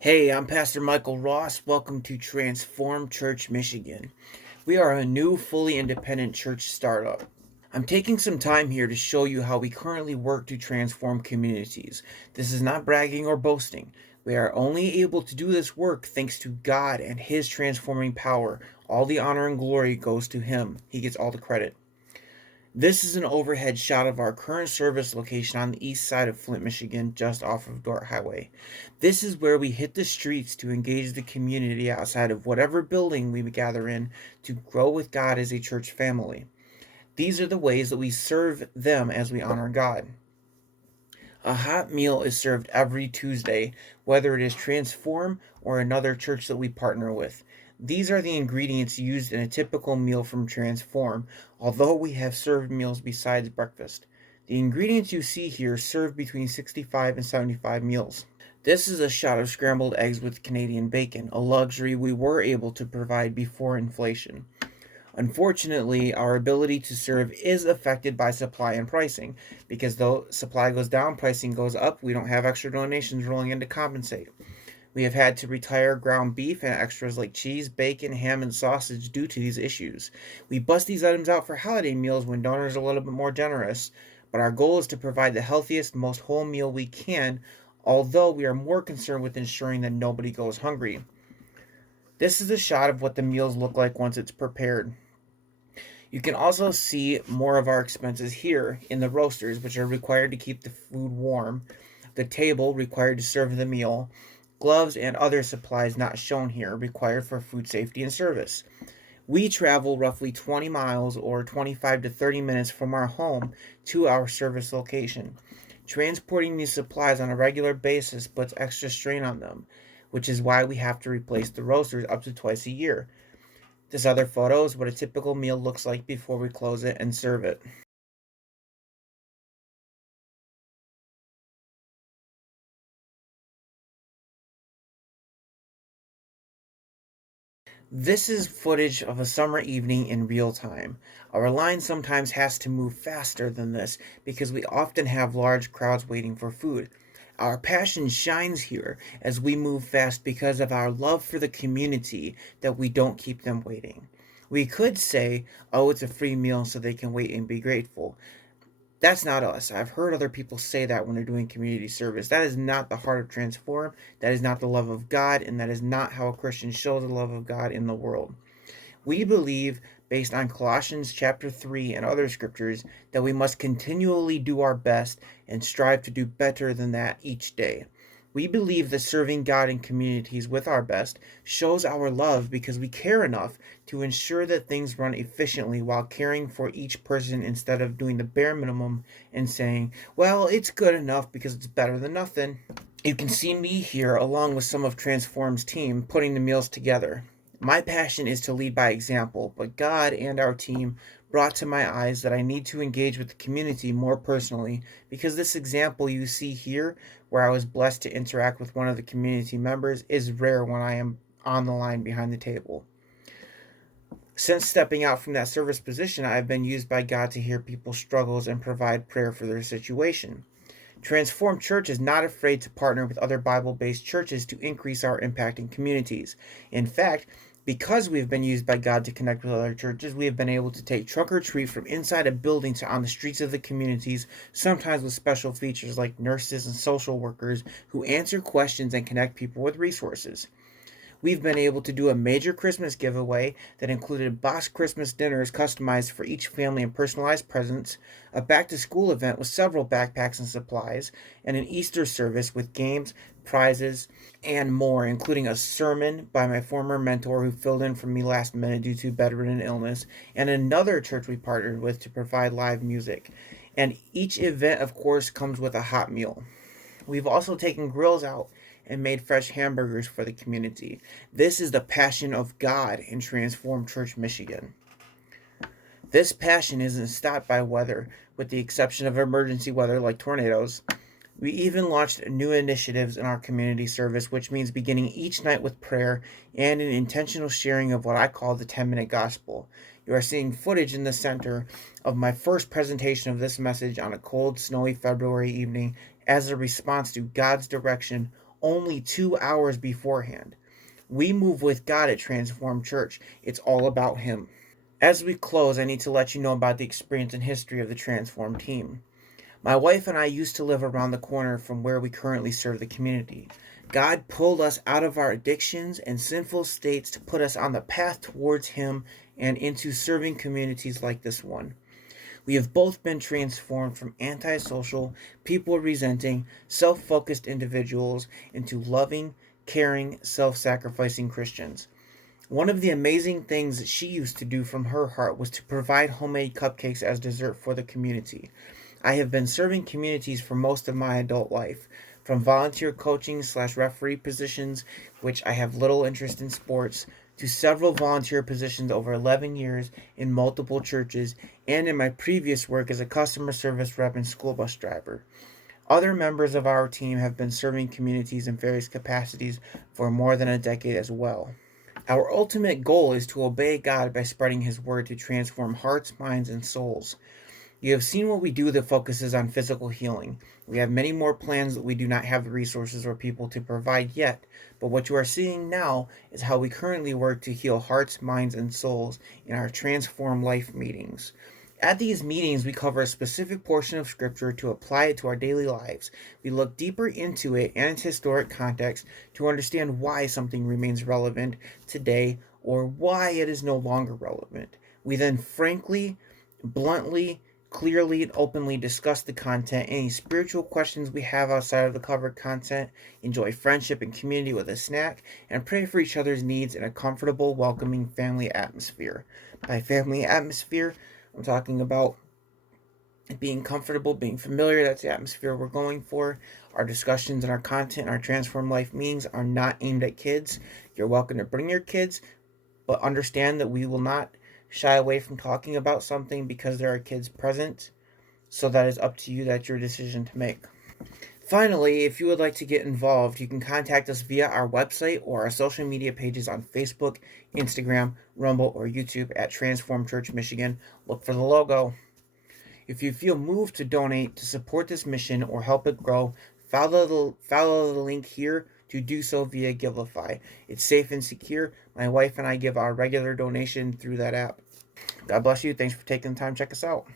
Hey, I'm Pastor Michael Ross. Welcome to Transform Church, Michigan. We are a new, fully independent church startup. I'm taking some time here to show you how we currently work to transform communities. This is not bragging or boasting. We are only able to do this work thanks to God and His transforming power. All the honor and glory goes to Him, He gets all the credit. This is an overhead shot of our current service location on the east side of Flint, Michigan, just off of Dort Highway. This is where we hit the streets to engage the community outside of whatever building we gather in to grow with God as a church family. These are the ways that we serve them as we honor God. A hot meal is served every Tuesday, whether it is Transform or another church that we partner with. These are the ingredients used in a typical meal from Transform, although we have served meals besides breakfast. The ingredients you see here serve between 65 and 75 meals. This is a shot of scrambled eggs with Canadian bacon, a luxury we were able to provide before inflation. Unfortunately, our ability to serve is affected by supply and pricing, because though supply goes down, pricing goes up. We don't have extra donations rolling in to compensate. We have had to retire ground beef and extras like cheese, bacon, ham, and sausage due to these issues. We bust these items out for holiday meals when donors are a little bit more generous, but our goal is to provide the healthiest, most whole meal we can, although we are more concerned with ensuring that nobody goes hungry. This is a shot of what the meals look like once it's prepared. You can also see more of our expenses here in the roasters, which are required to keep the food warm, the table required to serve the meal, gloves and other supplies not shown here required for food safety and service. We travel roughly 20 miles or 25 to 30 minutes from our home to our service location. Transporting these supplies on a regular basis puts extra strain on them, which is why we have to replace the roasters up to twice a year. This other photo is what a typical meal looks like before we close it and serve it. This is footage of a summer evening in real time. Our line sometimes has to move faster than this because we often have large crowds waiting for food. Our passion shines here as we move fast because of our love for the community that we don't keep them waiting. We could say, oh, it's a free meal so they can wait and be grateful. That's not us. I've heard other people say that when they're doing community service. That is not the heart of Transform. That is not the love of God, and that is not how a Christian shows the love of God in the world. We believe, based on Colossians chapter 3 and other scriptures, that we must continually do our best and strive to do better than that each day. We believe that serving God in communities with our best shows our love because we care enough to ensure that things run efficiently while caring for each person instead of doing the bare minimum and saying, well, it's good enough because it's better than nothing. You can see me here along with some of Transform's team putting the meals together. My passion is to lead by example, but God and our team brought to my eyes that I need to engage with the community more personally because this example you see here, where I was blessed to interact with one of the community members, is rare when I am on the line behind the table. Since stepping out from that service position, I have been used by God to hear people's struggles and provide prayer for their situation. Transformed Church is not afraid to partner with other Bible based churches to increase our impact in communities. In fact, because we have been used by God to connect with other churches, we have been able to take trunk or treat from inside a building to on the streets of the communities, sometimes with special features like nurses and social workers who answer questions and connect people with resources. We've been able to do a major Christmas giveaway that included box Christmas dinners customized for each family and personalized presents, a back to school event with several backpacks and supplies, and an Easter service with games, prizes, and more, including a sermon by my former mentor who filled in for me last minute due to bedridden illness, and another church we partnered with to provide live music. And each event, of course, comes with a hot meal. We've also taken grills out and made fresh hamburgers for the community. This is the passion of God in Transform Church, Michigan. This passion isn't stopped by weather, with the exception of emergency weather like tornadoes. We even launched new initiatives in our community service, which means beginning each night with prayer and an intentional sharing of what I call the 10-minute gospel. You are seeing footage in the center of my first presentation of this message on a cold, snowy February evening as a response to God's direction only 2 hours beforehand. We move with God at Transformed Church. It's all about Him. As we close, I need to let you know about the experience and history of the Transform team. My wife and I used to live around the corner from where we currently serve the community. God pulled us out of our addictions and sinful states to put us on the path towards Him and into serving communities like this one. We have both been transformed from antisocial, people resenting, self focused individuals into loving, caring, self sacrificing Christians. One of the amazing things that she used to do from her heart was to provide homemade cupcakes as dessert for the community. I have been serving communities for most of my adult life, from volunteer coaching slash referee positions, which I have little interest in sports, to several volunteer positions over 11 years in multiple churches, and in my previous work as a customer service rep and school bus driver. Other members of our team have been serving communities in various capacities for more than a decade as well. Our ultimate goal is to obey God by spreading His word to transform hearts, minds, and souls. You have seen what we do that focuses on physical healing. We have many more plans that we do not have the resources or people to provide yet, but what you are seeing now is how we currently work to heal hearts, minds, and souls in our Transform Life meetings. At these meetings, we cover a specific portion of Scripture to apply it to our daily lives. We look deeper into it and its historic context to understand why something remains relevant today or why it is no longer relevant. We then frankly, bluntly, clearly, and openly discuss the content, any spiritual questions we have outside of the covered content, enjoy friendship and community with a snack, and pray for each other's needs in a comfortable, welcoming family atmosphere. By family atmosphere, I'm talking about being comfortable, being familiar. That's the atmosphere we're going for. Our discussions and our content, our Transform Life meetings are not aimed at kids. You're welcome to bring your kids, but understand that we will not shy away from talking about something because there are kids present. So that is up to you. That's your decision to make. Finally, if you would like to get involved, you can contact us via our website or our social media pages on Facebook, Instagram, Rumble, or YouTube at Transform Church Michigan. Look for the logo. If you feel moved to donate to support this mission or help it grow, follow the link here to do so via Givelify. It's safe and secure. My wife and I give our regular donation through that app. God bless you. Thanks for taking the time to check us out.